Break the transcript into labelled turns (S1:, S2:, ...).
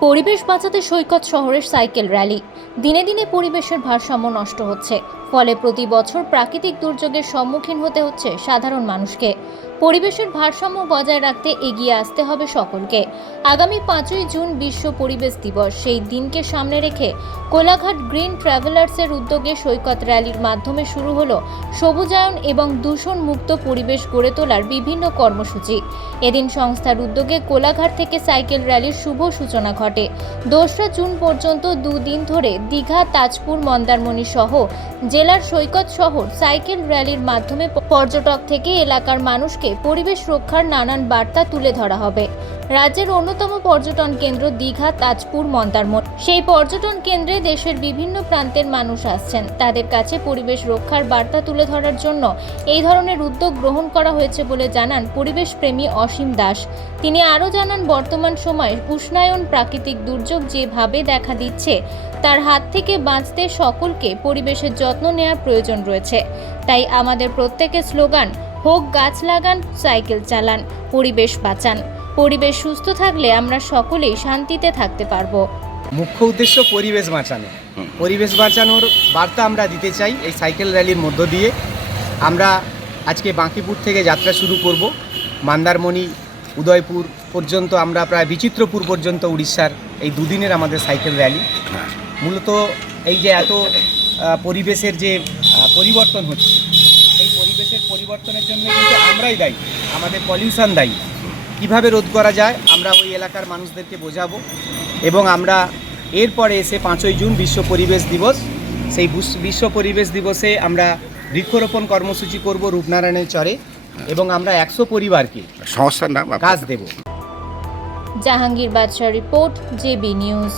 S1: পরিবেশ বাঁচাতে সৈকত শহরের সাইকেল র্যালি। দিনে দিনে পরিবেশের ভারসাম্য নষ্ট হচ্ছে। ফলে প্রতি বছর প্রাকৃতিক দুর্যোগের সম্মুখীন হতে হচ্ছে সাধারণ মানুষকে। পরিবেশের ভারসাম্য বজায় রাখতে এগিয়ে আসতে হবে সকলকে। আগামী পাঁচই জুন বিশ্ব পরিবেশ দিবস। সেই দিনকে সামনে রেখে কোলাঘাট গ্রিন ট্রাভেলার্সের উদ্যোগে সৈকত র্যালির মাধ্যমে শুরু হলো সবুজায়ন এবং দূষণ মুক্ত পরিবেশ গড়ে তোলার বিভিন্ন কর্মসূচি। এদিন সংস্থার উদ্যোগে কোলাঘাট থেকে সাইকেল র্যালির শুভ সূচনা ঘটে। দোসরা জুন পর্যন্ত দুদিন ধরে দীঘা, তাজপুর, মন্দারমণি সহ জেলার সৈকত শহর সাইকেল র্যালির মাধ্যমে পর্যটক থেকে এলাকার মানুষকে পরিবেশ রক্ষার নানান বার্তা তুলে ধরা হবে। রাজ্যের অন্যতম পর্যটন কেন্দ্র দীঘা, তাজপুর, মন্দারমণি। সেই পর্যটন কেন্দ্রে দেশের বিভিন্ন প্রান্তের মানুষ আসছেন। তাদের কাছে পরিবেশ রক্ষার বার্তা তুলে ধরার জন্য এই ধরনের উদ্যোগ গ্রহণ করা হয়েছে বলে জানান পরিবেশ প্রেমী অসীম দাস। তিনি আরও জানান, বর্তমান সময়ে উষ্ণায়ন প্রাকৃতিক দুর্যোগ যেভাবে দেখা দিচ্ছে, তার হাত থেকে বাঁচতে সকলকে পরিবেশের যত্ন নেওয়ার প্রয়োজন রয়েছে। তাই আমাদের প্রত্যেকের স্লোগান হোক গাছ লাগান সাইকেল চালান পরিবেশ বাঁচান। পরিবেশ সুস্থ থাকলে আমরা সকলেই শান্তিতে থাকতে পারব।
S2: মুখ্য উদ্দেশ্য পরিবেশ বাঁচানো। পরিবেশ বাঁচানোর বার্তা আমরা দিতে চাই এই সাইকেল র্যালির মধ্য দিয়ে। আমরা আজকে বাঁকিপুর থেকে যাত্রা শুরু করব। মন্দারমণি উদয়পুর পর্যন্ত আমরা প্রায় বিচিত্রপুর পর্যন্ত উড়িষ্যার এই দুদিনের আমাদের সাইকেল র্যালি। মূলত এই যে এত পরিবেশের যে পরিবর্তন হচ্ছে। এই পরিবেশের পরিবর্তনের জন্য কিন্তু আমরাই দায়ী আমাদের পলিউশন দায়ী। কীভাবে রোধ করা যায় আমরা ওই এলাকার মানুষদেরকে বোঝাবো এবং আমরা এরপরে এসে পাঁচই জুন বিশ্ব পরিবেশ দিবস সেই বিশ্ব পরিবেশ দিবসে আমরা বৃক্ষরোপণ কর্মসূচি করব রূপনারায়ণের চরে এবং আমরা একশো পরিবারকে
S3: সংস্থার নাম
S2: কাজ দেব।
S1: জাহাঙ্গীর বাদশাহ রিপোর্ট জেবি নিউজ।